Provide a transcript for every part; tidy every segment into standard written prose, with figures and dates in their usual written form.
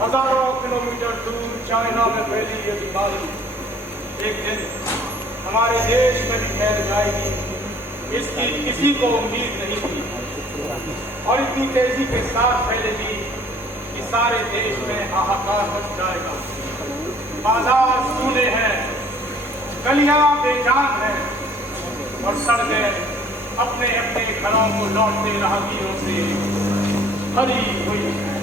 हजारों किलोमीटर दूर चाइना में फैली ये बीमारी एक दिन हमारे देश में भी फैल जाएगी, इसकी किसी को उम्मीद नहीं थी। और इतनी तेजी के साथ फैलेगी कि सारे देश में हाहाकार मच जाएगा। बाजार सूने हैं, गलियां बेजान हैं और सड़कें अपने अपने घरों को लौटते राहगीरों से भरी हुई है।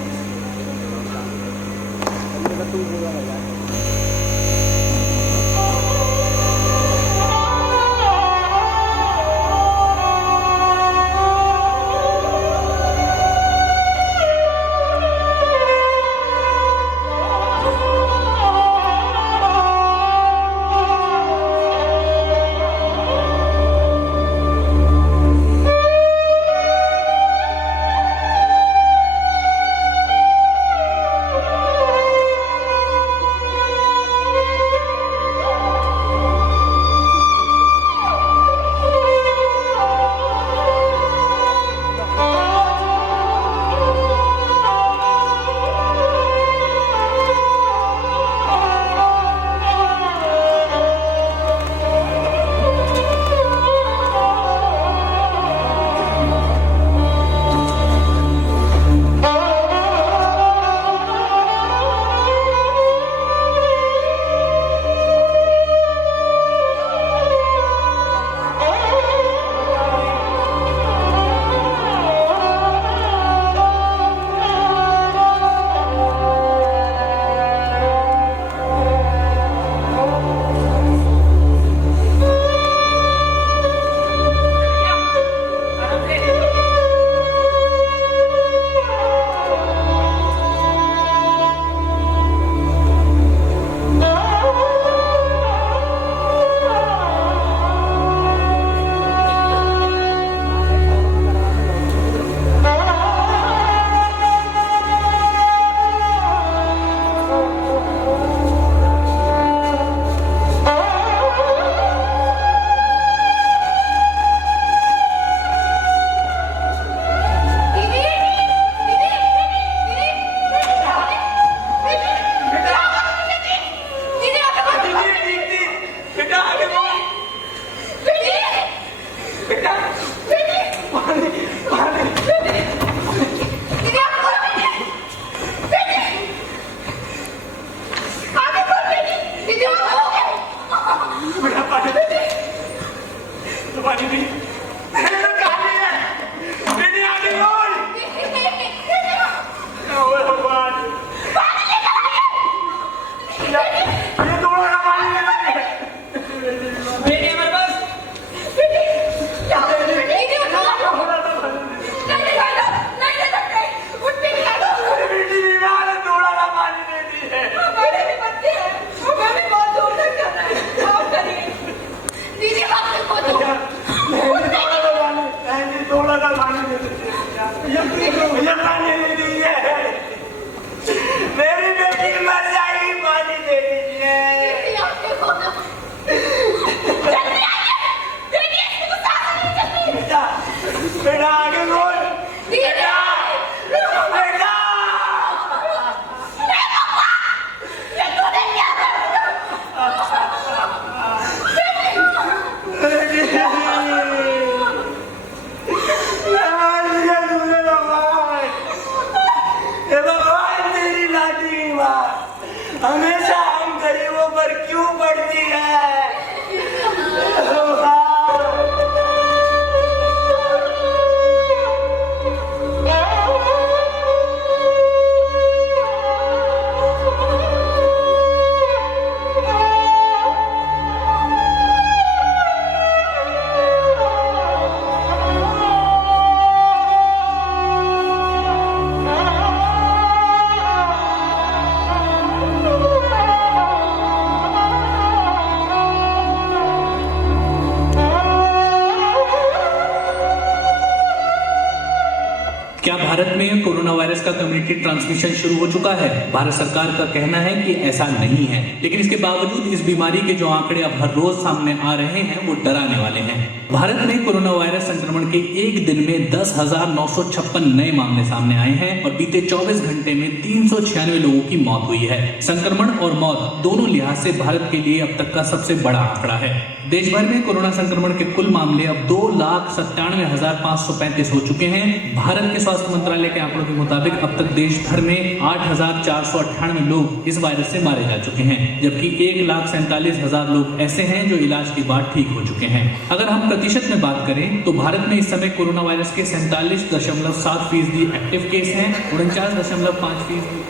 का कम्युनिटी ट्रांसमिशन शुरू हो चुका है। भारत सरकार का कहना है कि ऐसा नहीं है, लेकिन इसके बावजूद इस बीमारी के जो आंकड़े अब हर रोज सामने आ रहे हैं वो डराने वाले हैं। भारत में कोरोना वायरस संक्रमण के एक दिन में 10,956 नए मामले सामने आए हैं और बीते 24 घंटे में 396 लोगों की मौत हुई है। संक्रमण और मौत दोनों लिहाज से भारत के लिए अब तक का सबसे बड़ा आंकड़ा है। देश भर में कोरोना संक्रमण के कुल मामले अब 2,97,535 हो चुके हैं। भारत के स्वास्थ्य मंत्रालय के आंकड़ों के मुताबिक अब तक देश भर में 8,498 लोग इस वायरस से मारे जा चुके हैं, जबकि 1,47,000 लोग ऐसे हैं जो इलाज के बाद ठीक हो चुके हैं। अगर हम प्रतिशत में बात करें तो भारत में इस समय कोरोना वायरस के 47.7% एक्टिव केस हैं, 49.5%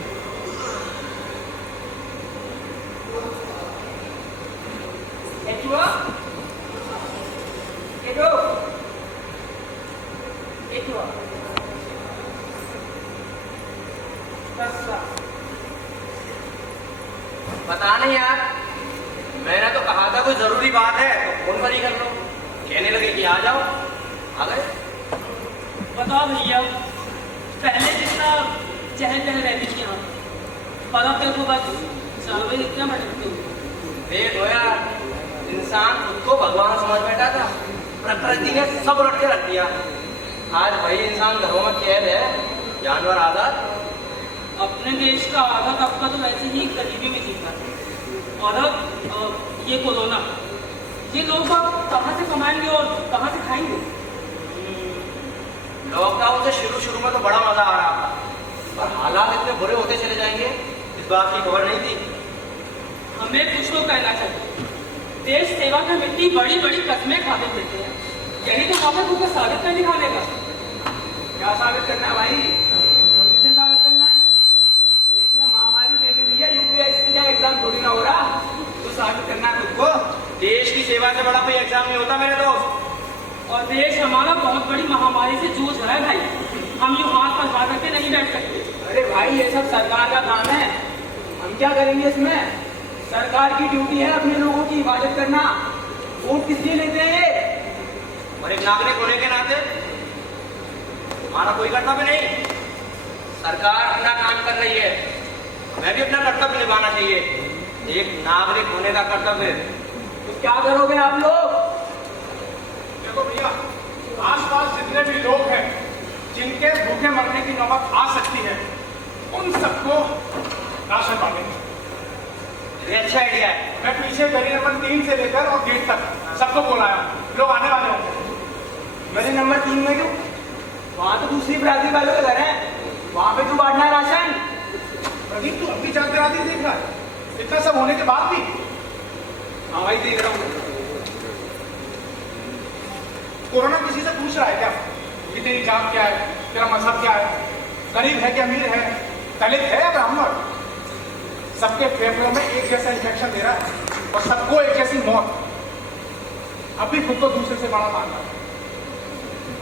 पता नहीं यार, मैंने तो कहा था कोई जरूरी बात है तो फोन पर ही कर लो। कहने लगे कि आ जाओ, आ गए। बताओ भैया, पहले जितना चहल पहल रहती थी यहाँ, पता तेरे को बस सालों में इतना भटकते हो। देख लो यार, इंसान खुद को भगवान समझ बैठा था, प्रकृति ने सब रट के रख दिया। आज भाई इंसान घरों में कैद है, जानवर आजाद। अपने देश का आधा तबका तो वैसे ही गरीबी में जीता है। और अब ये कोरोना, ये लोग अब कहाँ से कमाएंगे और कहाँ से खाएंगे? लॉकडाउन से शुरू में तो बड़ा मजा आ रहा था, पर हालात इतने बुरे होते चले जाएंगे इस बात की खबर नहीं थी। हमें कुछ तो कहना चाहिए। देश सेवा के मिट्टी बड़ी बड़ी कस्में खाते फिरते हैं, यही तो मौका तुमको साबित कर दिखाने का। क्या साबित करना है भाई? किसे साबित करना है? देश में महामारी फैली हुई है, यूपीएससी का एग्जाम थोड़ी ना हो रहा, तो साबित करना है खुद को। देश की सेवा से बड़ा कोई एग्जाम नहीं होता मेरे दोस्त। और देश हमारा बहुत बड़ी महामारी से जूझ रहा है भाई, हम यूँ हाथ पर हाथ रखे नहीं बैठ सकते। अरे भाई, ये सब सरकार का काम है, हम क्या करेंगे इसमें? सरकार की ड्यूटी है अपने लोगों की हिफाजत करना। वोट किस लिए लेते हैं? और एक नागरिक होने के नाते हमारा कोई कर्तव्य नहीं। सरकार अपना काम कर रही है, हमें भी अपना कर्तव्य निभाना चाहिए, एक नागरिक होने का कर्तव्य। तो क्या करोगे आप लोग? देखो भैया, आसपास जितने भी लोग हैं जिनके भूखे मरने की नौबत आ सकती है, उन सबको राशन बांटेंगे। ये अच्छा आइडिया है। मैं पीछे गली नंबर 3 से लेकर और गेट तक सबको बुलाया, लोग आने वाले होंगे। गली नंबर 3 में क्यों? वहाँ तो दूसरी बरादरी वालों के घर है, वहाँ पे तू बांटना है राशन। प्रदीप, तू अपनी जाकर आती देख रहा है, इतना सब होने के बाद भी? हाँ भाई, देख रहा हूँ। कोरोना किसी से पूछ रहा है क्या कि तेरी जात क्या है, तेरा मजहब क्या है, गरीब है कि अमीर है, दलित है या ब्राह्मण? सबके फेफड़ों में एक जैसा इंफेक्शन दे रहा है और सबको एक जैसी मौत। अब भी खुद को दूसरे से बड़ा मान रहा है।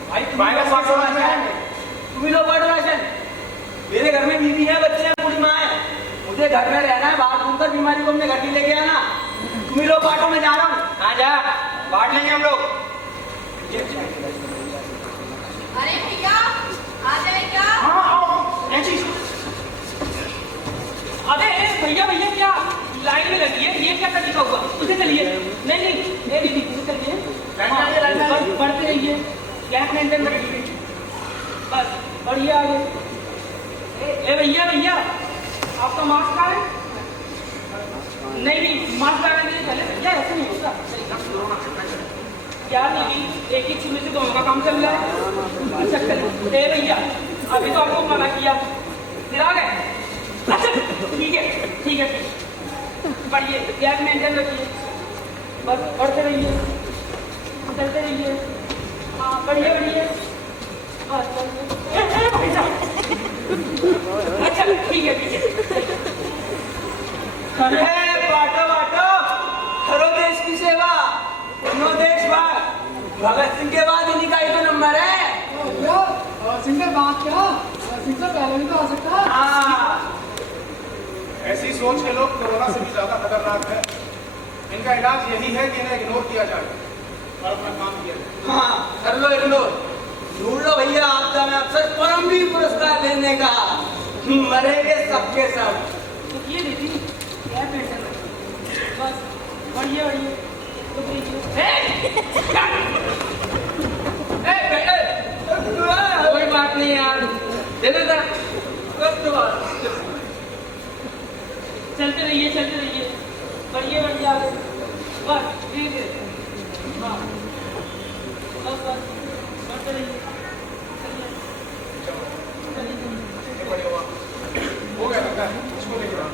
भाई वायरस का समझ में है, तुम ही लोग बांटो राशन। मेरे घर में बीवी है, बच्चे हैं, बूढ़ी माँ है, मुझे घर में रहना है, बाहर घूमकर बीमारी को अपने घर की लेके आना। तुम ही लोग बांटो, मैं जा रहा हूँ। हाँ जा, बांट लेंगे हम लोग। अरे भैया, आ जाए क्या? हाँ आओ, ऐसी अरे भैया भैया, क्या लाइन में लगी है? ये क्या तरीका हुआ? उसे चलिए। नहीं नहीं, ये दीदी उसे चलिए, बढ़ते रहिए, गैप मेंटेन रखिए, बस बढ़िए आगे। ए भैया भैया, आपका मास्क कहाँ है? नहीं नहीं, मास्क लगाने के लिए पहले भैया, ऐसे नहीं होता। क्या दीदी, एक ही चूल्हे से दोनों का काम चल रहा है? अच्छा चलिए। ए भैया, अभी तो आपको मना किया, फिर आ गए? अच्छा ठीक है ठीक है, बढ़िए, गैप मेंटेन रखिए, बस बढ़ते रहिए, चलते रहिए। हाँ बढ़िए बढ़िए, बस अच्छा ठीक है ठीक है। अरे बांटो बांटो, करो देश की सेवा, नो देश भाग। भगत सिंह के बाद इन्हीं का ही तो नंबर है। सिंह के बाद क्या? सिंह से पहले भी तो आ सकता है। हाँ, ऐसी सोच के लोग कोरोना से भी ज्यादा खतरनाक है। इनका इलाज यही है कि इन्हें इग्नोर किया जाए और अपना काम किया जाए। हाँ कर लो इग्नोर, ढूंढ लो भैया आपदा में अक्सर परमवीर पुरस्कार लेने का। मरेंगे सबके सब। तो ये दीदी क्या टेंशन है, बस बढ़िया बढ़िया तो कोई बात नहीं यार, दे देता चलते रहिए बढ़िया बढ़िया बस ठीक है। हाँ बस बढ़ते रहिए हो गया लगता है, इसको लेकर आओ।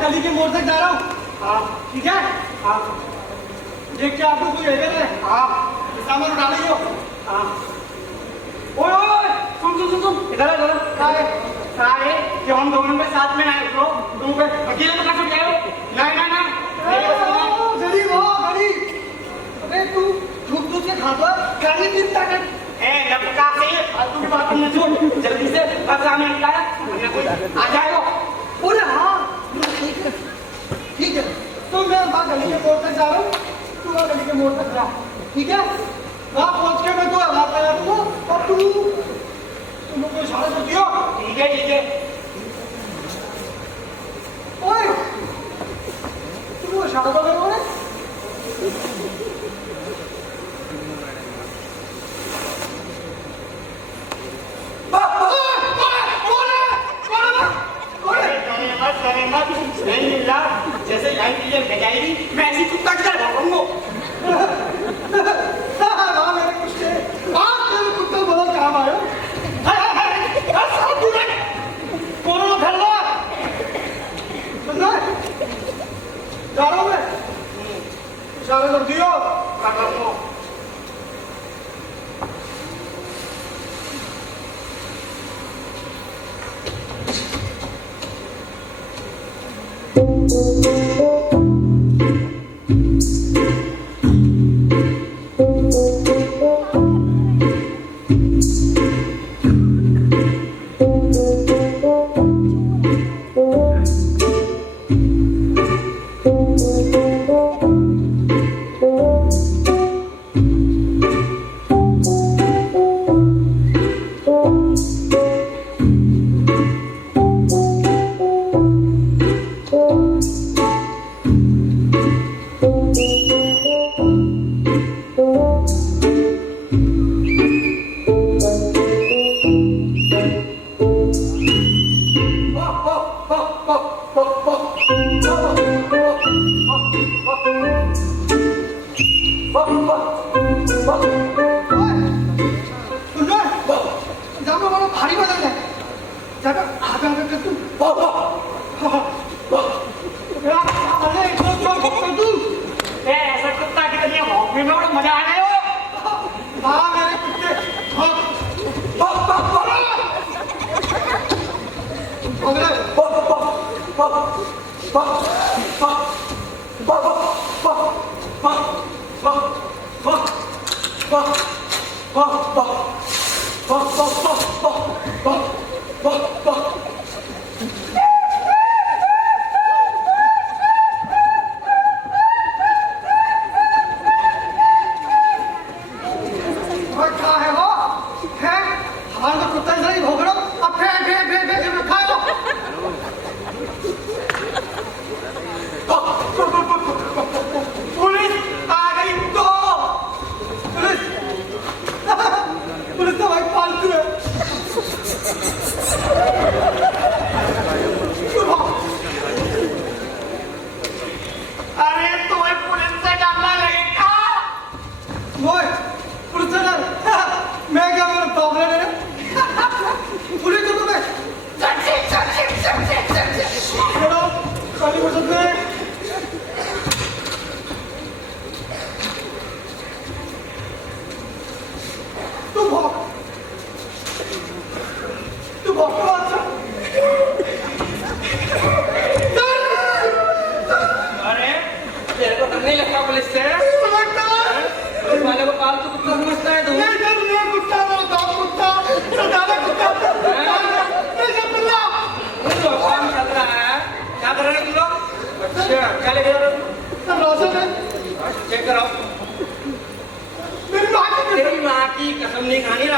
गली के मोड़ तक जा रहा हूँ। हाँ ठीक है। हाँ देख के आपको कोई है क्या? हाँ सामान उठा लीजिए। हाँ ओए ओए सुन इधर क्या है जो हम दोनों में साथ में आए ब्रो, तुम अकेले में कैसे गए हो? नहीं गरीब हो गरीब। अबे तू झूठ के खाता गाड़ी चिंता कर। ए नपका से फालतू की बात नहीं छोड़, जल्दी से बस सामने निकाल वरना कोई आ जाएगा। बोले हाँ ठीक है तो मैं वहाँ गली के मोड़ तक जा रहा हूँ, तू वहाँ गली के मोड़ तक जा, ठीक है? वहाँ पहुँच के मैं तो आवाज लगा दूँगा और तुम लोग को इशारा करती हो। ठीक है ओए तुम वो इशारा कर रहे हो? नहीं मिला जैसे लाइन क्लियर हो जाएगी मैं ऐसी कुत्ता की तरह भागूंगा। मेरे कुत्ते आज तेरे कुत्ते बहुत काम आयो। कोरोना फैल रहा सुनना जा रहा हूँ मैं, इशारे कर दियो कर रहा हूँ।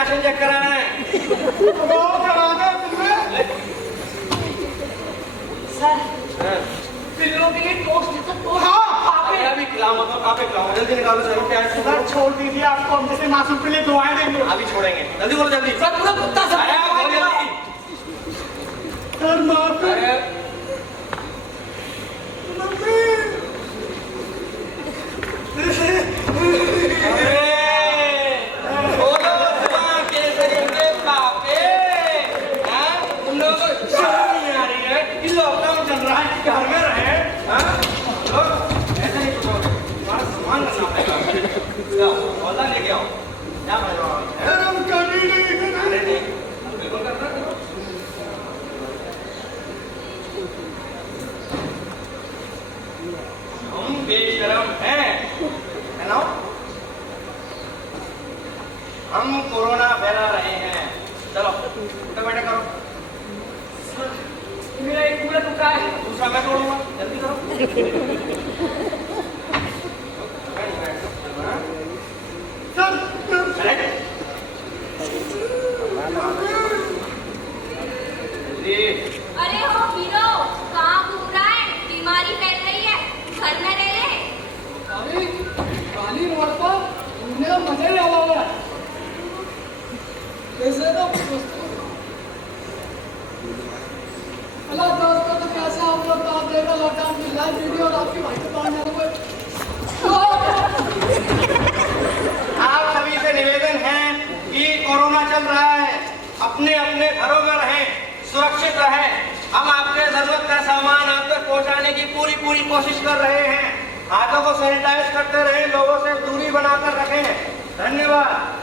ऑक्सीजन चेक कराना है। वो करा दे तुम्हें। सर पिल्लों के लिए टोस्ट टोस्ट अरे अभी खिलाओ मत, कहाँ पे खिलाओ, जल्दी निकालो सर, क्या है सर छोड़ दीजिए, आपको हम जैसे मासूम के लिए दुआएं देंगे। अभी छोड़ेंगे, जल्दी बोलो जल्दी। सर पूरा कुत्ता सब अरे बोलो जल्दी। सर माफ कर। अरे बोलो जुबान के शरीर के पापे, हाँ? तुम लोगों को शर्म नहीं आ रही है कि लॉकडाउन चल रहा है, घर में रहे, हाँ? लोग ऐसे नहीं करोगे, तुम्हारा सामान करना पड़ेगा। जाओ, औला लेके आओ, क्या बनेगा? सर हम कभी नहीं करेंगे। अरे नहीं, बिल्कुल करना करो। हम बेशरम हैं, है ना? हम कोरोना फैला रहे हैं। चलो उठो बैठे करो, मेरा एक पूरा टुकड़ा है। दूसरा मैं तोड़ूंगा, जल्दी करो। सर अरे जल्दी। अरे हो हीरो, कहाँ घूम रहा है? बीमारी फैल रही है, घर में रह ले। अरे काली रोड पर घूमने का मजा ही आवा हुआ है। कैसे तो अल्लाह दोस्तों, तो कैसे आप लोग तो आप देख रहे हो लॉकडाउन की लाइव वीडियो और आपकी भाई के पास जाने को आप सभी से निवेदन है कि कोरोना चल रहा है, अपने अपने घरों में रहें, सुरक्षित रहें। हम आपके जरूरत का सामान आप तक पहुंचाने की पूरी कोशिश कर रहे हैं। हाथों को सैनिटाइज करते रहें, लोगों से दूरी बनाकर रखें। धन्यवाद।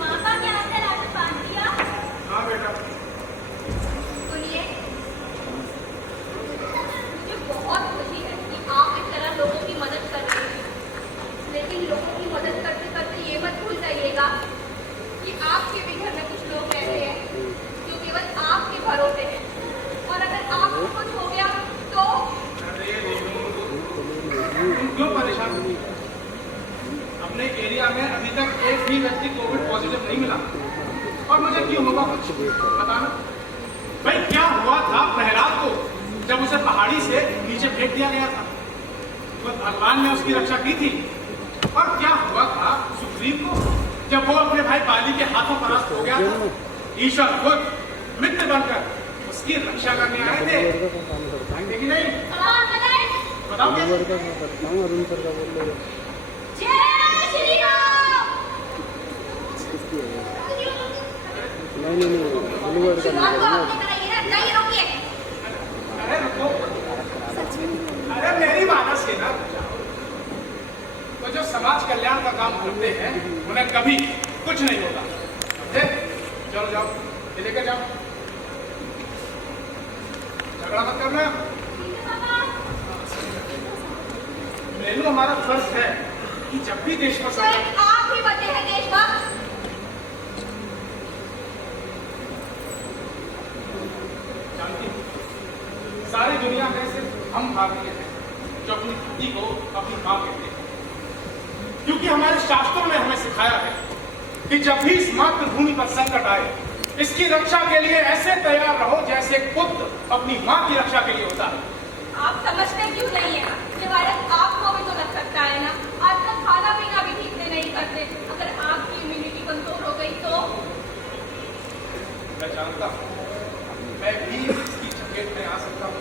पापा क्या आपने राशन बांध दिया? हाँ बेटा। सुनिए, मुझे बहुत खुशी है कि आप इस तरह लोगों की मदद कर रहे हैं, लेकिन लोगों की मदद करते करते ये मत भूल जाइएगा कि आपके भी घर में कुछ लोग रहते हैं जो केवल आपके भरोसे हैं, और अगर आपको कुछ हो गया तो अरे तुम क्यों परेशान हो? अपने एरिया में अभी तक एक भी व्यक्ति कोविड पॉजिटिव नहीं मिला, और मुझे क्यों होगा कुछ बताना। भाई क्या हुआ था प्रहलाद को जब उसे पहाड़ी से नीचे फेंक दिया गया था? तो भगवान ने उसकी रक्षा की थी। और क्या हुआ था सुग्रीव को जब वो अपने भाई बाली के हाथों परास्त हो गया था? ईश्वर खुद मित्र बनकर उसकी रक्षा करने आए थे, कि नहीं? बताओ कैसे? जय श्री राम। शुरुआत को आपने कराई है ना, नहीं रोकिए। अरे रुको, अरे मेरी बात से ना, तो जो समाज कल्याण का काम करते हैं उन्हें कभी कुछ नहीं होता। समझे? चलो जाओ, ये लेकर जाओ, झगड़ा मत करना। मेनू हमारा फर्ज है कि जब भी देश पर शायद आप ही बचे हैं देशभक्त। जानती हूँ, सारी दुनिया में सिर्फ हम भारतीय हैं जो अपनी धरती को अपनी माँ कहते हैं, क्योंकि हमारे शास्त्रों ने हमें सिखाया है कि जब भी इस मातृभूमि पर संकट आए, इसकी रक्षा के लिए ऐसे तैयार रहो जैसे पुत्र अपनी माँ की रक्षा के लिए होता है। आप समझते क्यों नहीं है? ये वायरस आपको भी तो लग सकता है ना। आजकल खाना पीना भी ठीक से नहीं करते, अगर आपकी इम्यूनिटी कमजोर हो गई तो। मैं जानता हूँ, मैं भी इसकी चपेट में आ सकता हूँ,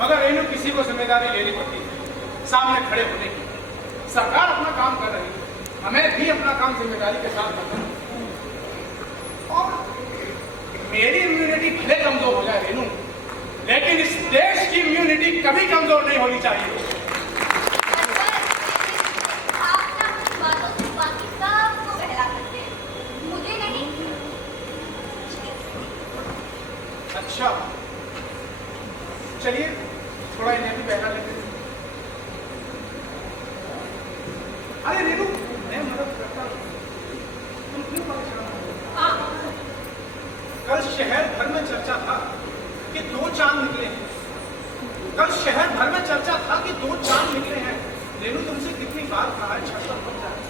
मगर रेणु किसी को जिम्मेदारी लेनी पड़ती है, सामने खड़े होने की। सरकार अपना काम कर रही है, हमें भी अपना काम जिम्मेदारी के साथ करना है। और मेरी इम्यूनिटी भले कमजोर हो जाए रेणु, लेकिन इस देश की इम्यूनिटी कभी कमजोर नहीं होनी चाहिए। आप ना अपनी बातों से बाकी सबको बहला सकते हैं, मुझे नहीं। अच्छा चलिए, थोड़ा इन्हें भी बहला लेते। अरे रेनू, मैं मदद करता हूँ, तुम क्यों परेशान हो? कल शहर भर में चर्चा था कि 2 चांद निकले हैं। कल शहर भर में चर्चा था कि 2 चांद निकले हैं। रेनू, तुमसे कितनी बार कहा है छत पर मत जाना।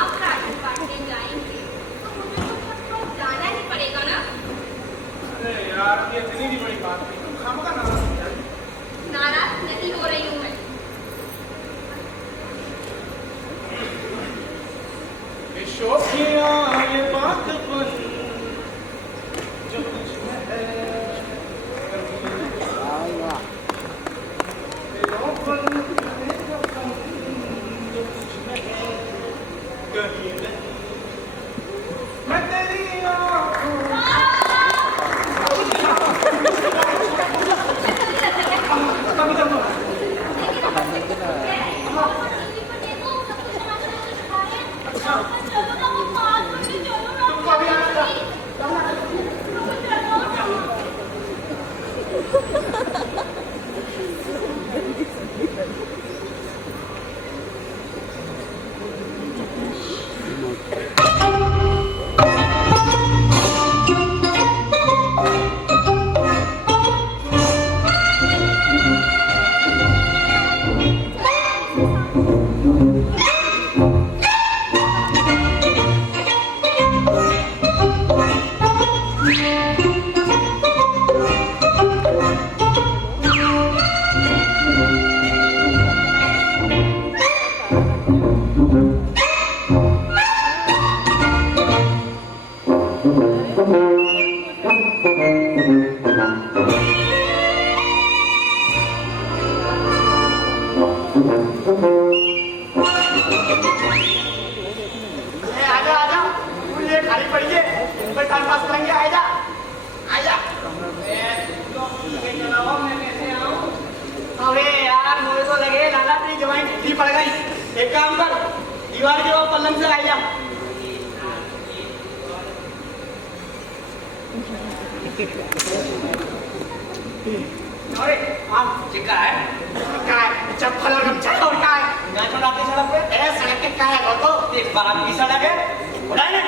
आप राशन बांटने जाएंगे तो मुझे तो छत पर जाना ही पड़ेगा ना। अरे यार, ये इतनी भी बड़ी बात नहीं, तुम खामखा नाराज हो जाए। नाराज नहीं हो रही हूँ मैं। शोखियाँ ये बात बन जो मुझमें है, दिलों पर मिलने का फन जो मुझमें है, कहीं नहीं मैं तेरी आँखों तुमको अभी आना था। आजा आजा, ये खाली पड़ी है, कोई टाइम पास करेंगे। आजा आजा। अरे यार, मुझे तो लगे लाला तेरी जवानी ढीली पड़ गई। एक काम कर, दीवार के वो पलंग से आ जा। अरे हाँ, चिक्का है क्या है? चप्पल और गमछा और क्या है? मैं तो आती सड़क पे सड़क के क्या है वो तो? एक बार की सड़क है उड़ाए ना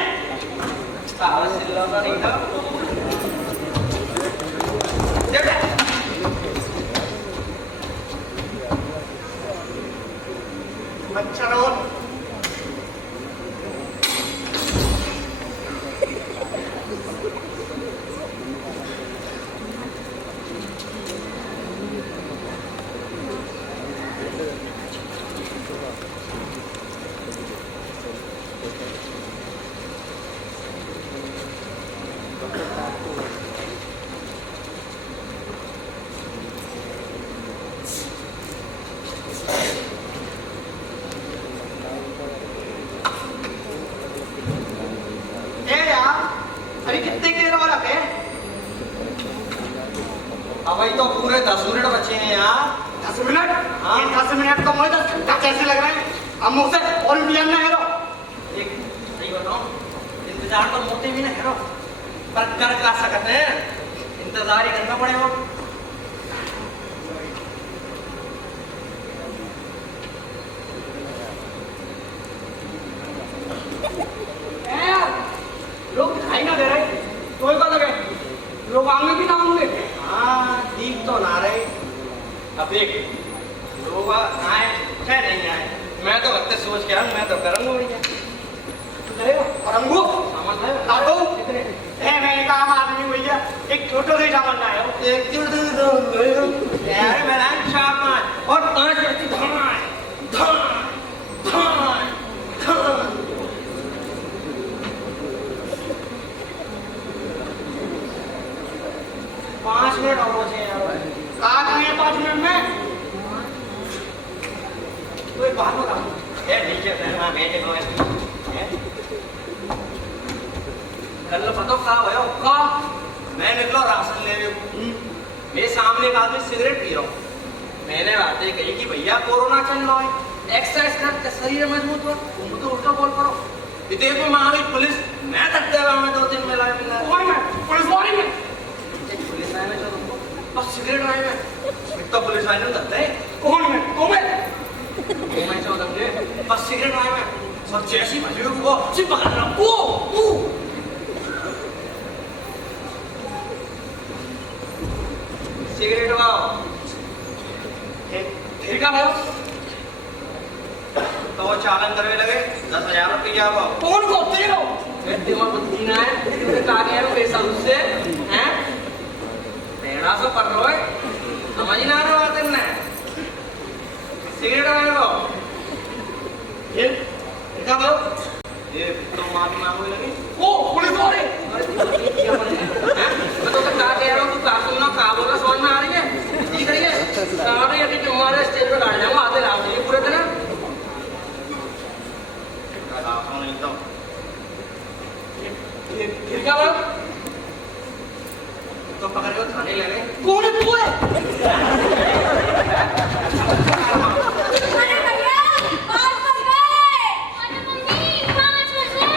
साहब सिल्ला का नहीं था देख मच्छर और अभी तो पूरे 10 मिनट बचे हैं यार। 10 मिनट? हाँ। ये 10 मिनट तो मुझे 10 घंटा कैसे लग रहे हैं? हम मुझसे ओलंपियन में हेरो। एक सही बताऊं, इंतजार तो मोटे भी ना करो, पर कर क्या सकते हैं, इंतजार ही करना पड़ेगा। लोग दिखाई ना दे रहे, तो क्या लगे लोग आएंगे कि ना आएंगे? हाँ ठीक तो ना रहे। अब देख लोग आए चाहे नहीं आए, मैं तो वक्त सोच के मैं तो करूंगा भैया। और हमको सामान है लाओ कितने? मैं काम आदमी भैया, एक छोटा सा सामान लाया हूँ। एक यार मेरा सामान और 5 व्यक्ति धान धान धान धान 5 मिनट और बचे यार। कहाँ गए 5 मिनट में? कोई बात बता ये नीचे मैं बैठे हो कल पता का भयो का मैं निकलो राशन ले रही मेरे सामने एक आदमी सिगरेट पी रहा हूँ। मैंने बातें कही कि भैया कोरोना चल रहा है, एक्सरसाइज कर शरीर मजबूत हो, तुम तो उल्टा बोल करो। देखो वहां पुलिस मैं थकते हुआ मैं 2 दिन में लाया पुलिस वाली में पुलिस सिगरेट आए में तो पुलिस वाले ने दत्ते कौन मैं तो मैं चौदह बस सिगरेट आए में सब जैसी भली को सिर्फ पकड़ रहा वो सिगरेट वाओ फिर क्या भाई तो वो चालन करने लगे 10,000 रुपया वो कौन को तेरे हो दिमाग बुद्धि ना है तुमने कहा गया है पैसा उससे हैं तेरा सो कर लो समझ ना रहा बात है ना सिगरेट वाले को ये क्या भाई ये तो माफी मांगने लगे ओ पुलिस वाले मैं तो कहा कह रहा हूँ तू कहा सुनना कहा बोल रहा समझ में आ रही है ठीक है ये सारे यदि तुम्हारे स्टेज पे गाड़ जाऊंगा आते रात ये पूरे दिन नहीं तो फिर क्या भाई तो पकड़ के थाने ले गए कौन है तू है अरे भैया 5 बज गए। अरे मम्मी 5 बजे।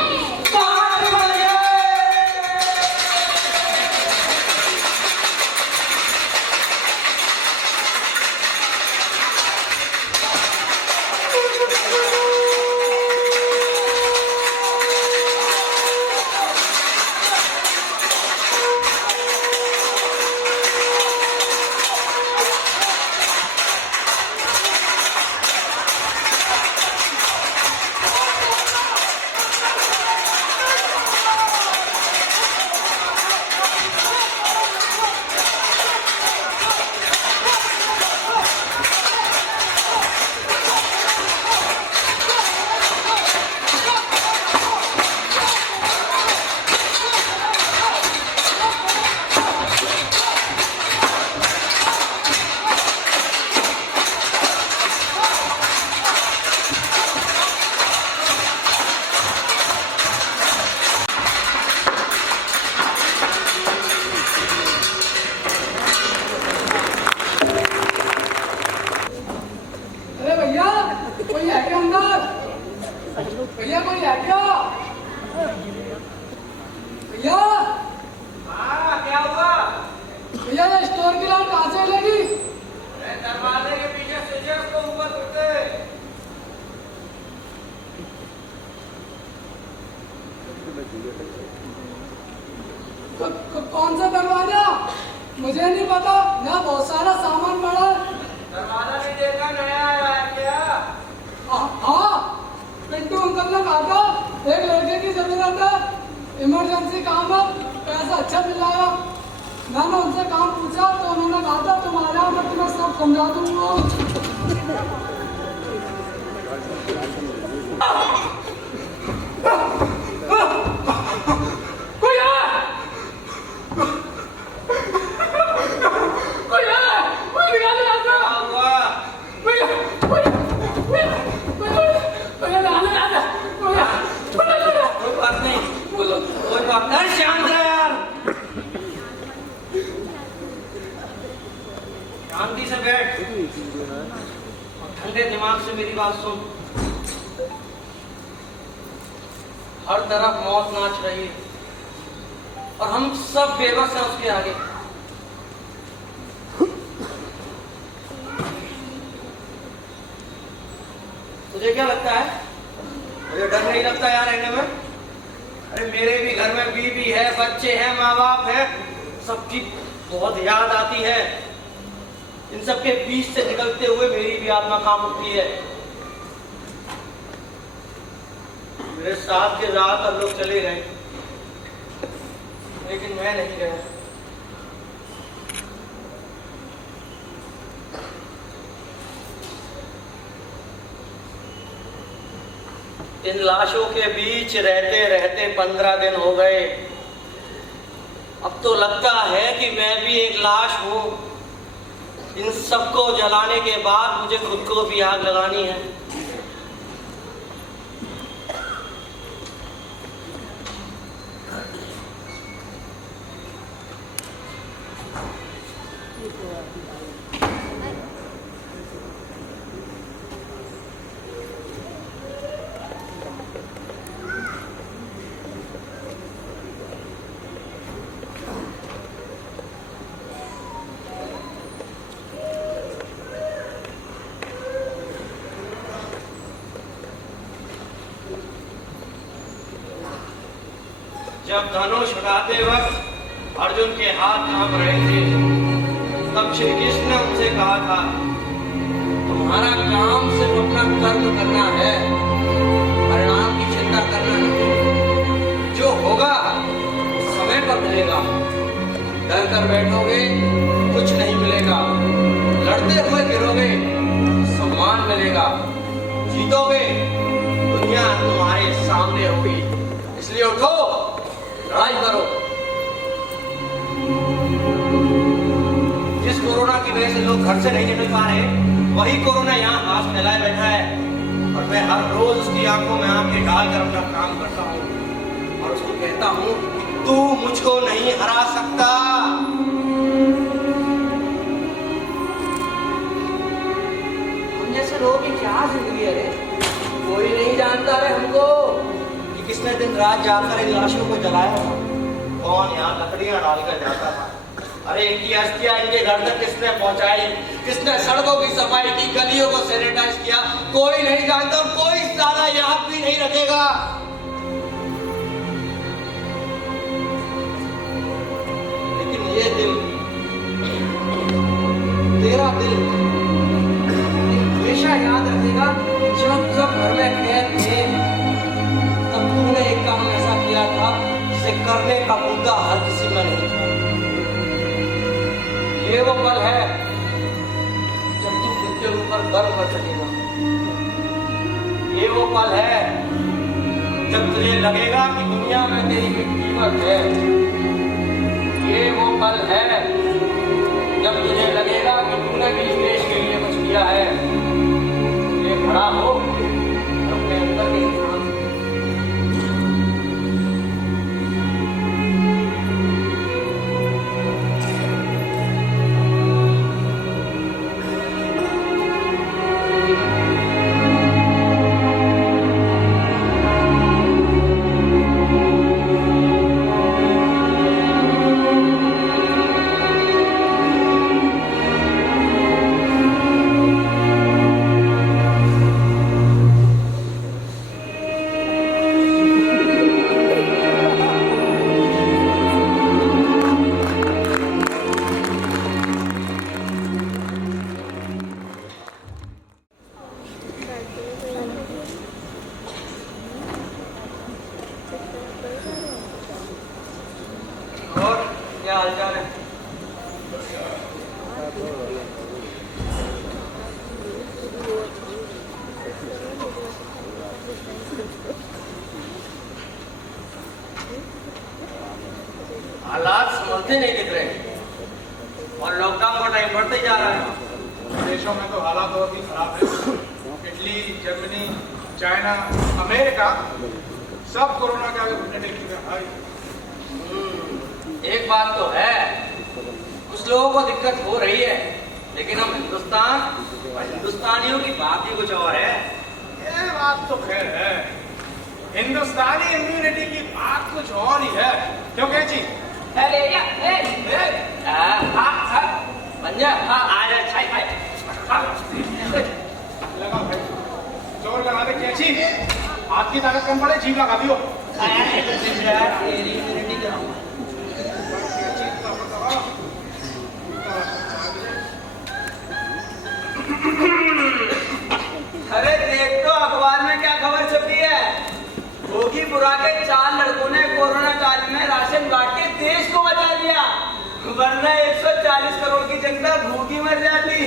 भैया कोई है क्या? भैया हाँ क्या हुआ? भैया ये स्टोर की लाइट कहाँ से लेगी? दरवाजे के पीछे से उसको ऊपर करते। कौन सा दरवाजा? मुझे नहीं पता, यहाँ बहुत सारा सामान पड़ा है। दरवाजा नहीं देखा, नया आया है क्या? हाँ, पिंटू अंकल ने कहा था एक लड़के की जरूरत है, इमरजेंसी काम है, पैसा अच्छा मिल जाएगा। मैंने उनसे काम पूछा तो उन्होंने कहा था तुम आ जाओ, मैं तुम्हें सब समझा दूंगा। शांति से बैठ और ठंडे दिमाग से मेरी बात सुन। हर तरफ मौत नाच रही है और हम सब बेबस हैं उसके आगे। तुझे क्या लगता है? मुझे डर नहीं लगता यार रहने में। अरे मेरे भी घर में बीवी है, बच्चे हैं, माँ बाप है, सबकी बहुत याद आती है। इन सबके बीच से निकलते हुए मेरी भी आत्मा कांप उठती है। मेरे साथ के ज्यादातर लोग चले गए, लेकिन मैं नहीं गया। इन लाशों के बीच रहते रहते 15 दिन हो गए। अब तो लगता है कि मैं भी एक लाश हूं। इन सबको जलाने के बाद मुझे खुद को भी आग लगानी है। जब धनुष उठाते वक्त अर्जुन के हाथ कांप रहे थे, तब श्री कृष्ण ने उनसे कहा था, तुम्हारा काम सिर्फ अपना कर्म करना है, परिणाम की चिंता करना नहीं। जो होगा समय पर मिलेगा। डर कर बैठोगे कुछ नहीं मिलेगा, लड़ते हुए गिरोगे सम्मान मिलेगा, जीतोगे दुनिया तुम्हारे सामने होगी। इसलिए उठो, लड़ाई करो। जिस कोरोना की वजह से लोग घर से नहीं निकल पा रहे, वही कोरोना यहाँ पास फैलाए बैठा है, और मैं हर रोज उसकी आंखों में आंखें डालकर अपना काम करता हूँ और उसको कहता हूँ, तू मुझको नहीं हरा सकता। हम जैसे लोगों की क्या जिंदगी है रे? कोई नहीं जानता रे हमको कि किसने दिन रात जाकर इन लाशों को जलाया था, कौन यहाँ लकड़ियां डालकर जाता था। अरे इनकी अस्थियां इनके घर तक किसने पहुंचाई, किसने सड़कों की सफाई की, गलियों को सैनिटाइज किया, कोई नहीं जानता, कोई ज्यादा याद भी नहीं रखेगा। लेकिन ये दिल, तेरा दिल हमेशा याद रखेगा, जब जब घर में कैद थे तब तूने एक काम ऐसा किया था जिसे करने का मुद्दा हर किसी में नहीं था। ये वो पल है जब तू खुद के ऊपर गर्व कर सकेगा। ये वो पल है जब तुझे लगेगा कि दुनिया में तेरी कोई कीमत है। ये वो पल है जब तुझे लगेगा कि तूने भी इस देश के लिए कुछ किया है। ये खड़ा हो अपने अंदर के इंसान क्या हालचाल है? हालात समझते नहीं दिख रहे और लॉकडाउन का टाइम बढ़ते जा रहा है। देशों में तो हालात बहुत ही खराब है। इटली, जर्मनी, चाइना, अमेरिका सब कोरोना के आगे घुटने टेक चुके हैं। एक बात तो है, कुछ लोगों को दिक्कत हो रही है, लेकिन हम हिंदुस्तान और हिंदुस्तानियों की बात ही कुछ और है। ये बात तो खैर है, हिंदुस्तानी इम्यूनिटी की बात कुछ और ही है। क्यों कैची? पंजा आ जा, छाई भाई लगा भाई, जोर लगा दे कैची। हाथ की ताकत कम पड़े, जीभ लगा दियो। तेरी इम्यूनिटी क्या? अरे देख तो अखबार में क्या खबर छपी है। भोगीपुरा के 4 लड़कों ने कोरोना काल में राशन बांट के देश को बचा लिया, वरना 140 करोड़ की जनता भूखी मर जाती।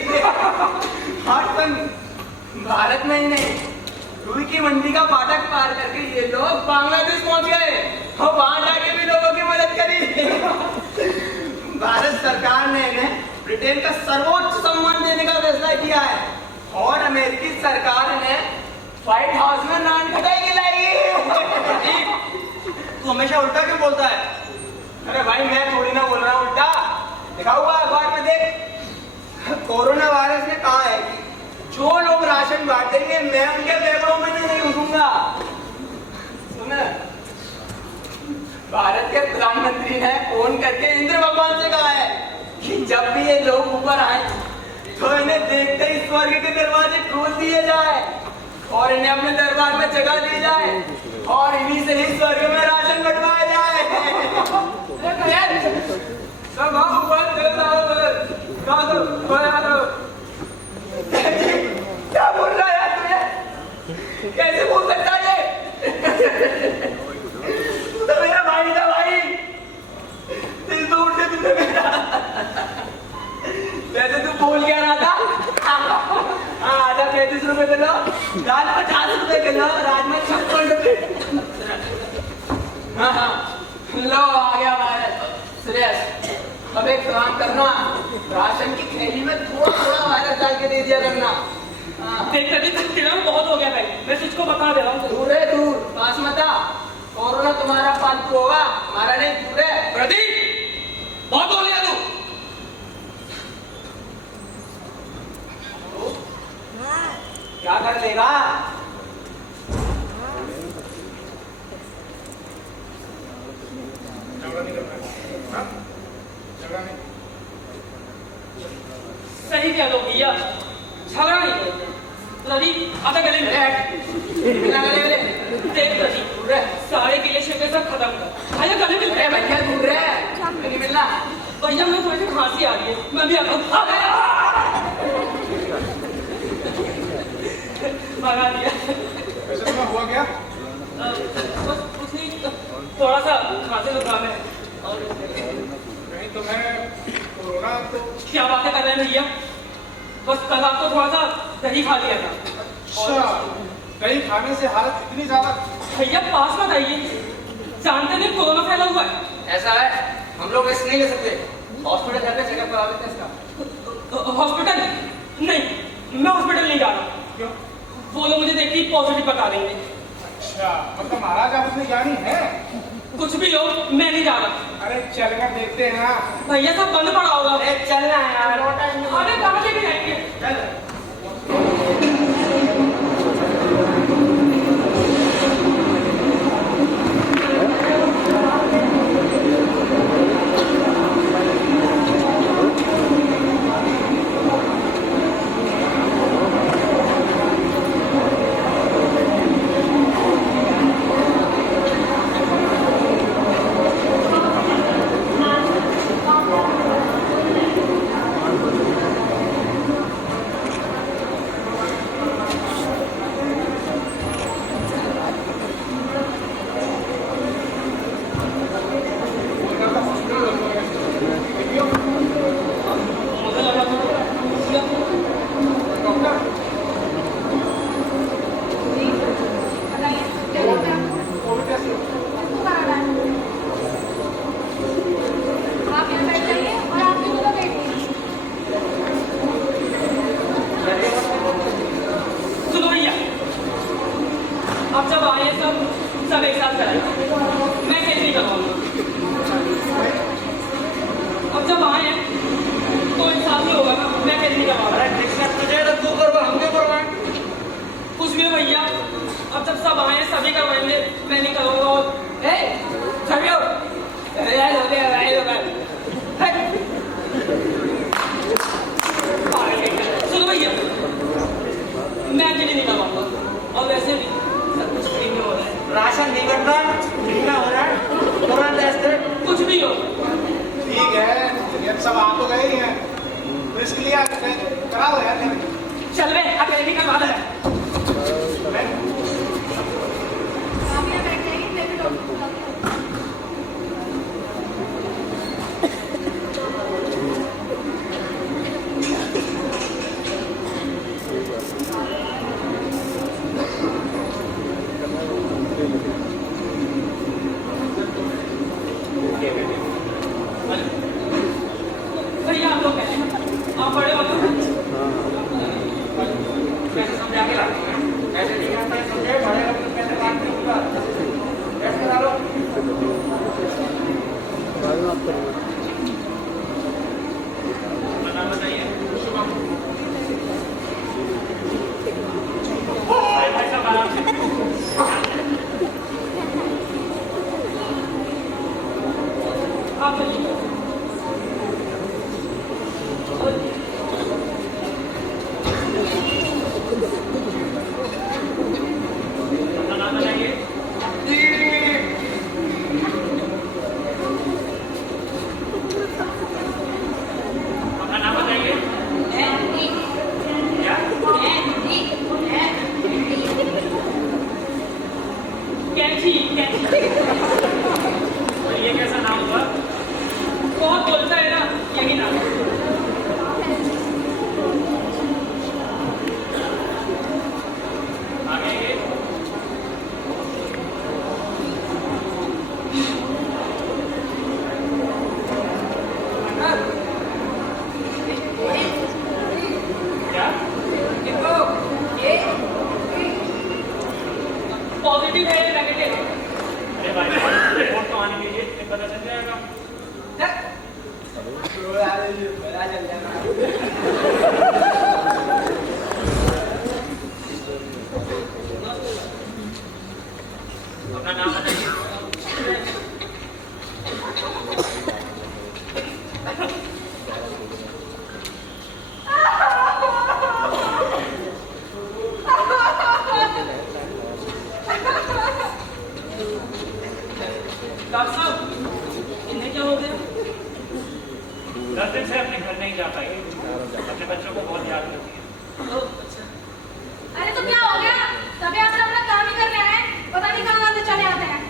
भारत में ही नहीं, रुई की मंडी का फाटक पार करके ये लोग बांग्लादेश पहुंच गए और वहां जाके भी लोगों की मदद करी। भारत सरकार ने इन्हें ब्रिटेन का सर्वोच्च सम्मान देने का फैसला किया है और अमेरिकी सरकार ने व्हाइट हाउस में नान खटाई खिलाई। तू हमेशा उल्टा क्यों बोलता है? अरे भाई मैं थोड़ी ना बोल रहा हूँ उल्टा, लिखा हुआ अखबार में देख। कोरोना वायरस ने कहा है कि जो लोग राशन बांटेंगे मैं उनके पेपरों में नहीं घुसूंगा। सुन, भारत के प्रधानमंत्री ने फोन करके इंद्र भगवान से कहा है कि जब भी ये लोग ऊपर आए तो इन्हें देखते ही स्वर्ग के दरवाजे खोल दिए जाए और इन्हें अपने दरबार में जगह दी जाए और इन्हीं से ही स्वर्ग में राशन बंटवाया जाए। सब हम ऊपर चले जाओ। क्या बोल रहा है यार तुझे? कैसे बोल सकता है ये? तू तो मेरा भाई था भाई, दिल तो उठ के तुझे मेरा। वैसे तू बोल क्या रहा था? हाँ आधा 35 रुपए किलो, दाल 50 रुपए किलो, राजमा 56 रुपए। हाँ हाँ लो आ गया वायरस। श्रेयस अब एक काम करना, राशन की थैली में थोड़ा थोड़ा वायरस डाल के दे दिया करना। देख कभी तेरा बहुत हो गया भाई, मैं तुझको बता दे रहा हूँ। दूर है दूर, पास मत आ। कोरोना तुम्हारा पालतू होगा, हमारा नहीं, दूर है। प्रदीप बहुत बोल लिया तू। क्या कर लेगा? झगड़ा नहीं करना है, हाँ? झगड़ा नहीं। सही कह लो भैया, झगड़ा नहीं करेंगे। प्रदीप आता गले में बिना गले गले देख प्रदीप, दूर है। सारे गिले शिकवे सब खत्म कर। भैया गले मिल अरे भैया दूर है, नहीं मिलना। भैया मैं थोड़ी सी खांसी आ रही है, मैं भी आता हूँ। भगा दिया। वैसे तुम्हें हुआ क्या? बस कुछ नहीं, थोड़ा सा खांसी जुकाम है। और नहीं तुम्हें कोरोना तो क्या बातें कर रहे हैं भैया? बस कल आपको थोड़ा सा दही खा लिया था। अच्छा, दही खाने से हालत इतनी ज्यादा? भैया पास मत आइए, जानते नहीं कोरोना फैला हुआ है। ऐसा है, हम लोग रिस्क नहीं ले सकते। हॉस्पिटल जाकर चेकअप करा लेते हैं इसका। हॉस्पिटल नहीं, मैं हॉस्पिटल नहीं जा रहा। क्यों? वो लोग मुझे देखते ही पॉजिटिव बता देंगे। अच्छा, मतलब महाराज आप इतने ज्ञानी हैं? कुछ भी हो, मैं नहीं जा रहा। अरे चलकर देखते हैं ना। भैया सब बंद पड़ा होगा। अरे चलना है यार, अरे कहाँ लेके जाएंगे? चल। राशन नहीं बन रहा, क्या हो रहा है? कोरोना टेस्ट कुछ भी हो। ठीक है, ये सब आ तो गए ही हैं, तो इसके लिए करा दो यार। चल रहे अकेले ही करवा दे। आप यहाँ बैठ जाइए, मैं भी डॉक्टर को बुलाती हूँ। भैया आप लोग कैसे हैं? आप बड़े हो तो कैसे समझा के लाते हैं? कैसे नहीं आता है समझे? बड़े लोग तो कैसे बात नहीं होगा? कैसे करा लो? नाम बताइए। शुभम। भाई साहब आराम से। आप चलिए। नाम बताइए। बड़ा चल जाना। अपना नाम बताइए। डॉक्टर साहब, इन्हें क्या हो गया? 10 दिन से अपने घर नहीं जा पाई, अपने बच्चों को बहुत याद करती है। ओह, अच्छा। अरे तो क्या हो गया? तभी आप अपना काम ही कर रहे हैं, पता नहीं कहाँ से चले आते हैं।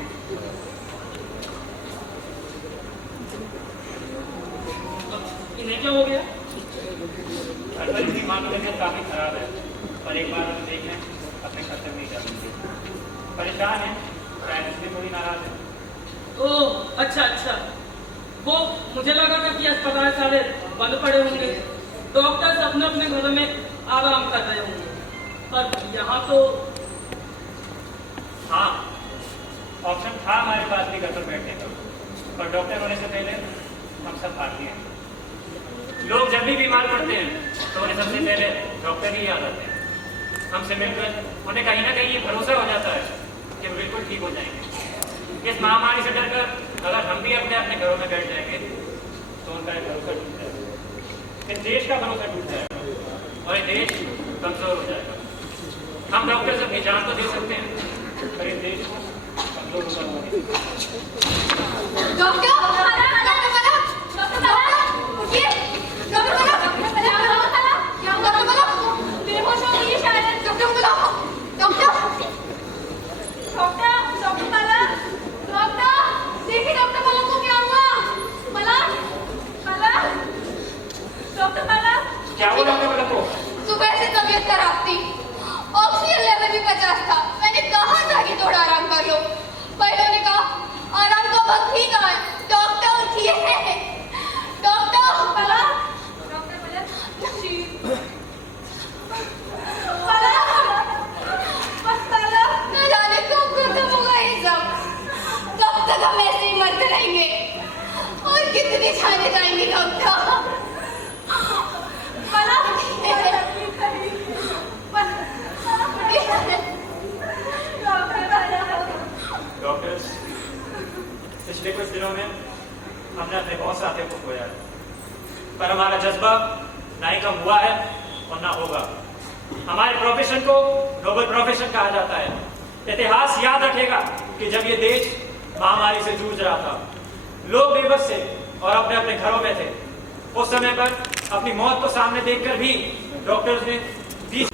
इन्हें क्या हो गया? हर की माँ की तबीयत काफी खराब है और एक बार हम देख लें अपने घर तक नहीं जा सकते। परेशान है, शायद इसलिए थोड़ी नाराज है। ओह, अच्छा अच्छा। वो मुझे लगा था कि अस्पताल सारे बंद पड़े होंगे, डॉक्टर्स अपने अपने घरों में आराम कर रहे होंगे, पर यहाँ तो हाँ, ऑप्शन था हमारे पास भी घर पर बैठने का, पर डॉक्टर होने से पहले हम सब भारतीय हैं। लोग जब भी बीमार पड़ते हैं तो उन्हें सबसे पहले डॉक्टर ही याद आते हैं। हमसे मिलकर उन्हें कहीं ना कहीं ये भरोसा हो जाता है कि वो बिल्कुल ठीक हो जाएंगे। इस महामारी से डरकर अगर हम भी अपने अपने घरों में बैठ जाएंगे तो उनका एक भरोसा टूट जाएगा, इस देश का भरोसा टूट जाएगा और ये देश कमजोर हो जाएगा। हम डॉक्टर से अपनी जान तो दे सकते हैं पर इस देश को कमजोर होता हुआ नहीं। डॉक्टर उठिए, बेहोश हो गई है शायद। डॉक्टर बुलाओ, डॉक्टर देखिए डॉक्टर मलक को क्या हुआ? मलक डॉक्टर मलक क्या हुआ डॉक्टर मलक को? सुबह से तबीयत खराब थी, ऑक्सीजन लेवल भी 50 था। मैंने कहा था कि थोड़ा आराम कर लो, पर इन्होंने कहा आराम तो बहुत ठीक है। डॉक्टर उठिए, डॉक्टर मलक न जाने कब खत्म होगा ये सब, कब तक हम ऐसे ही मरते रहेंगे और कितनी जाने जाएंगे डॉक्टर। डॉक्टर्स, पिछले कुछ दिनों में हमने अपने बहुत साथियों को खोया है, पर हमारा जज्बा ना ही कम हुआ है और ना होगा। हमारे प्रोफेशन को नोबल प्रोफेशन कहा जाता है। इतिहास याद रखेगा कि जब ये देश महामारी से जूझ रहा था, लोग बेबस थे और अपने अपने घरों में थे। उस समय पर अपनी मौत को सामने देखकर भी डॉक्टर्स ने 20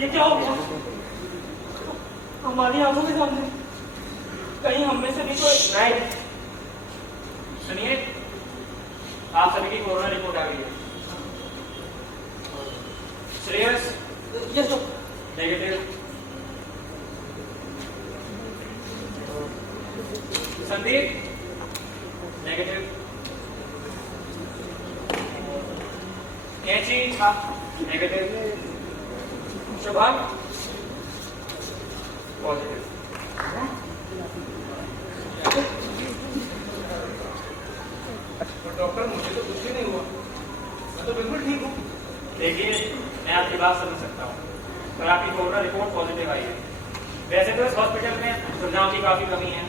ये क्या हो गया? हमारी आंखों के सामने कहीं हम में से भी कोई राइट। सुनिए, आप सभी की कोरोना रिपोर्ट आ गई है। Shreyas yes doctor. Negative, Sandeep कैची नेगेटिव, शुभम पॉजिटिव। डॉक्टर मुझे तो कुछ भी नहीं हुआ, मैं तो बिल्कुल ठीक हूँ। देखिए मैं आपकी बात समझ सकता हूँ, पर आपकी कोरोना रिपोर्ट पॉजिटिव आई है। वैसे तो इस हॉस्पिटल में सुविधाओं की काफ़ी कमी है,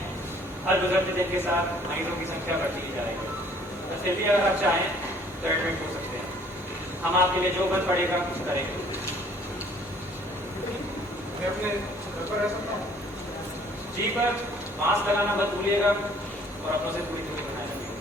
हर गुजरते दिन के साथ मरीजों की संख्या बढ़ती ही जाएगी। तो फिर भी अगर आप चाहें तो एडमिट हो सकते हैं, हम आपके लिए जो बन पड़ेगा कुछ करेंगे। मैं अपने घर पर रह सकता हूँ जी, पर मास्क लगाना मत भूलिएगा और अपनों से पूरी दूरी बनाए रखिएगा।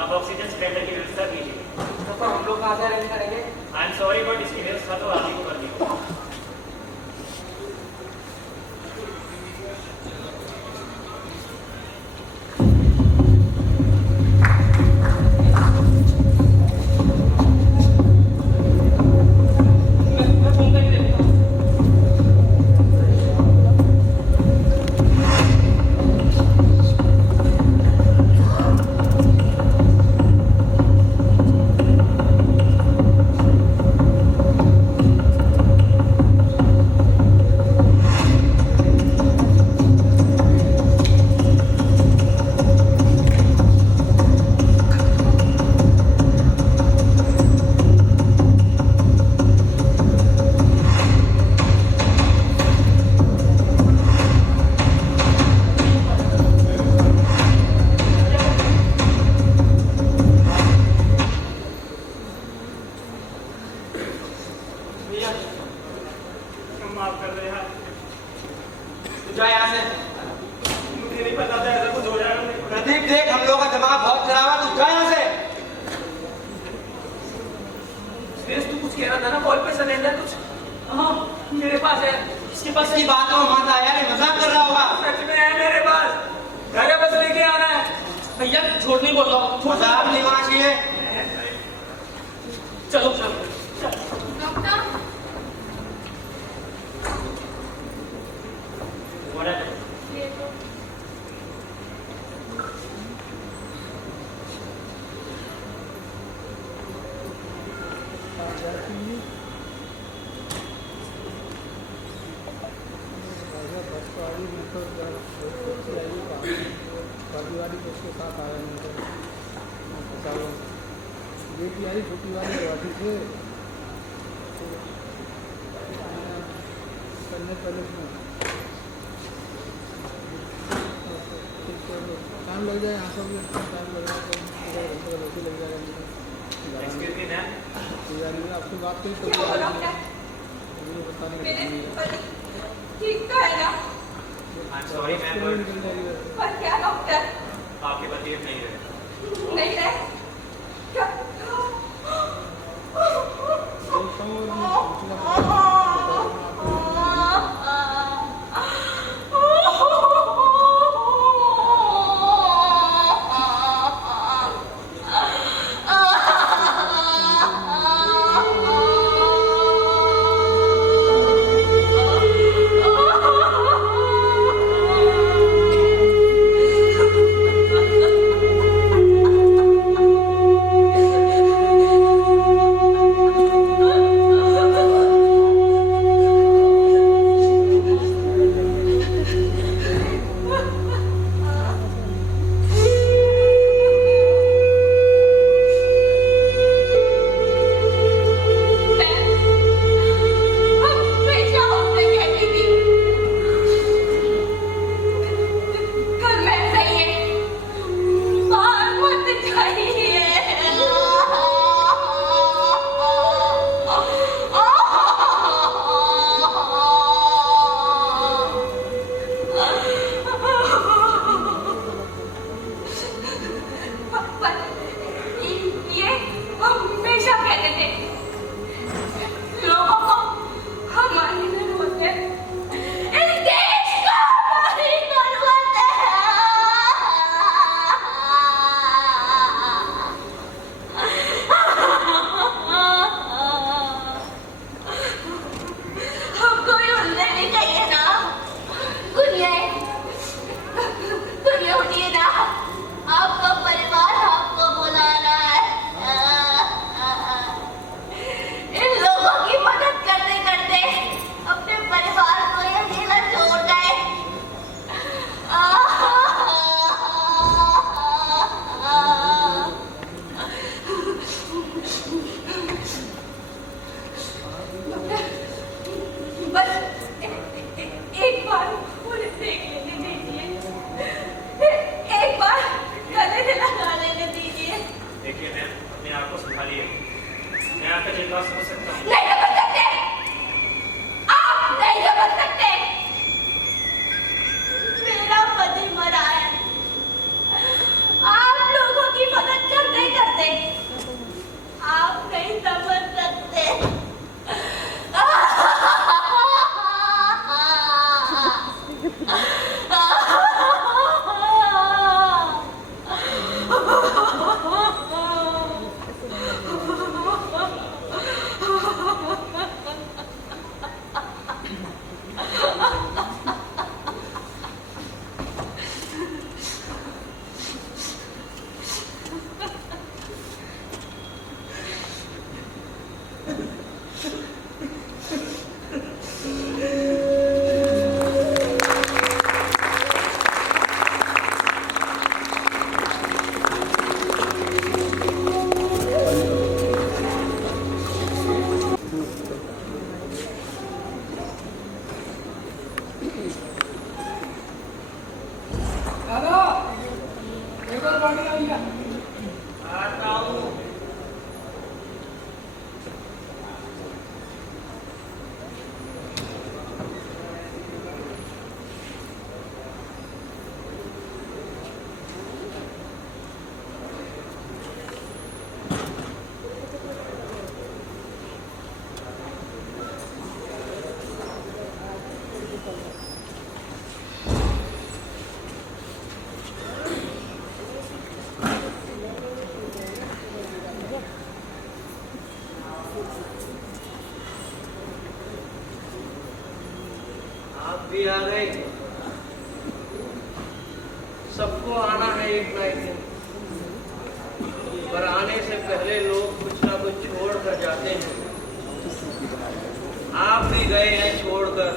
आप ऑक्सीजन सिलेंडर की व्यवस्था कीजिए। तो हम लोग कहाँ से अरेंज करेंगे? आई एम सॉरी बट इसकी व्यवस्था तो आप ही को करनी होगी। मैं फोन करके देखता हूँ। भैया हम माफ कर दे यार, तू जा यहाँ से। मुझे नहीं पता था ऐसा कुछ हो जाएगा। प्रदीप देख, हम लोग का दिमाग बहुत खराब है, तू जा यहाँ से। सुरेश, तू कुछ कह रहा था ना कॉल पे, सिलेंडर कुछ? हाँ, मेरे पास है। इसके पास इसकी बातों में मत आया, ये मजाक कर रहा होगा। सच में है मेरे पास। घर बस लेके आना है। भैया छोड़ नहीं बोल रहा हूँ, छोड़ मजाक नहीं होना चाहिए। चलो चलो चलो। डॉक्टर बोला था। ये तो उसके साथ आया बेटी आई छोटी वाली वाटी से करने पहले टाइम लग जाए, यहाँ पर भी टाइम लग रहा है, तो रोटी लग जाएगा। Excuse me, ma'am. आपसे बात करी क्या हो रहा है? मुझे बताने मेरे का पति ठीक तो है ना? I'm sorry, ma'am, but निकल जाएगी। पर क्या डॉक्टर? आपके पति अब नहीं रहे। नहीं रहे? क्या? भी आ गई। सबको आना है एक ना एक दिन, पर आने से पहले लोग कुछ ना कुछ छोड़ कर जाते हैं। आप भी गए हैं छोड़कर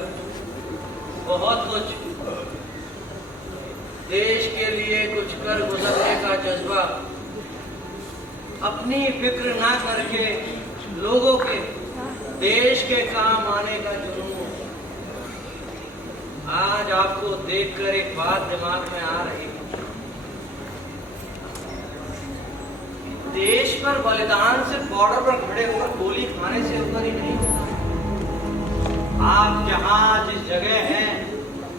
बहुत कुछ। देश के लिए कुछ कर गुजरने का जज्बा, अपनी फिक्र ना करके लोगों के, देश के काम आने का जुनून। आज आपको देखकर एक बात दिमाग में आ रही है, देश पर बलिदान सिर्फ बॉर्डर पर खड़े होकर गोली खाने से ऊपर ही नहीं होता। आप जहां जिस जगह हैं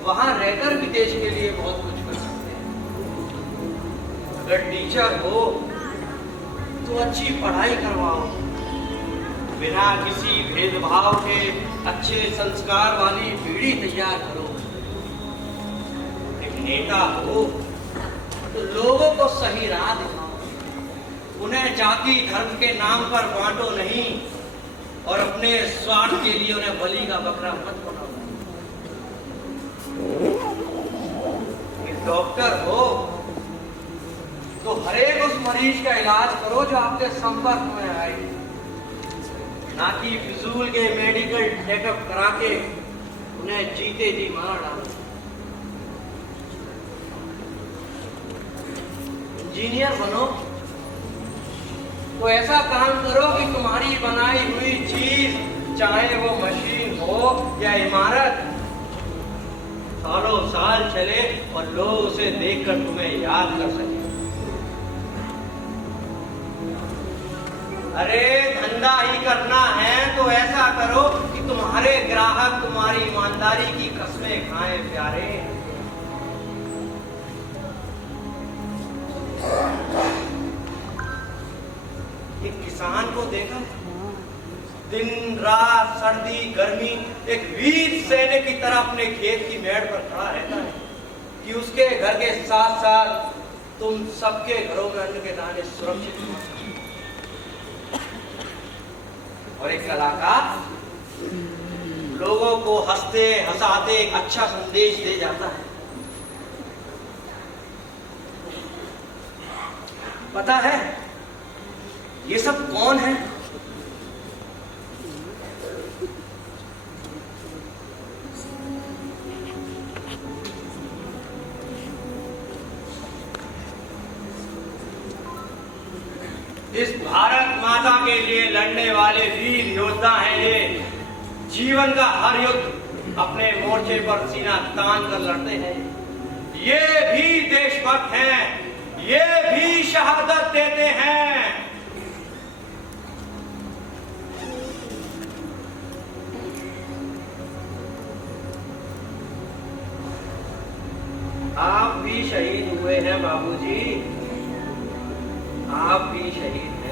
वहां रहकर भी देश के लिए बहुत कुछ कर सकते हैं। अगर टीचर हो तो अच्छी पढ़ाई करवाओ, बिना किसी भेदभाव के अच्छे संस्कार वाली पीढ़ी तैयार करो। एक नेता हो तो लोगों को सही राह दिखाओ, उन्हें जाति धर्म के नाम पर बांटो नहीं और अपने स्वार्थ के लिए उन्हें बलि का बकरा मत बनाओ। एक डॉक्टर हो तो हर एक उस मरीज का इलाज करो जो आपके संपर्क में आए, ना कि फिजूल के मेडिकल चेकअप करा के उन्हें जीते जी मार डालो। इंजीनियर बनो तो ऐसा काम करो कि तुम्हारी बनाई हुई चीज, चाहे वो मशीन हो या इमारत, सालों साल चले और लोग उसे देखकर तुम्हें याद कर सके। अरे धंधा ही करना है तो ऐसा करो कि तुम्हारे ग्राहक तुम्हारी ईमानदारी की कस्में खाएं प्यारे। एक किसान को देखा, दिन रात सर्दी गर्मी एक वीर सैनिक की तरह अपने खेत की मेड़ पर खड़ा रहता है कि उसके घर के साथ साथ तुम सबके घरों में अन्न के दाने सुरक्षित हो। और एक कलाकार लोगों को हंसते हंसाते एक अच्छा संदेश दे जाता है। पता है ये सब कौन है? इस भारत माता के लिए लड़ने वाले वीर योद्धा हैं ये। जीवन का हर युद्ध अपने मोर्चे पर सीना तान कर लड़ते हैं। ये भी देशभक्त हैं, ये भी शहादत देते हैं। आप भी शहीद हुए हैं बाबूजी, आप भी शहीद हैं।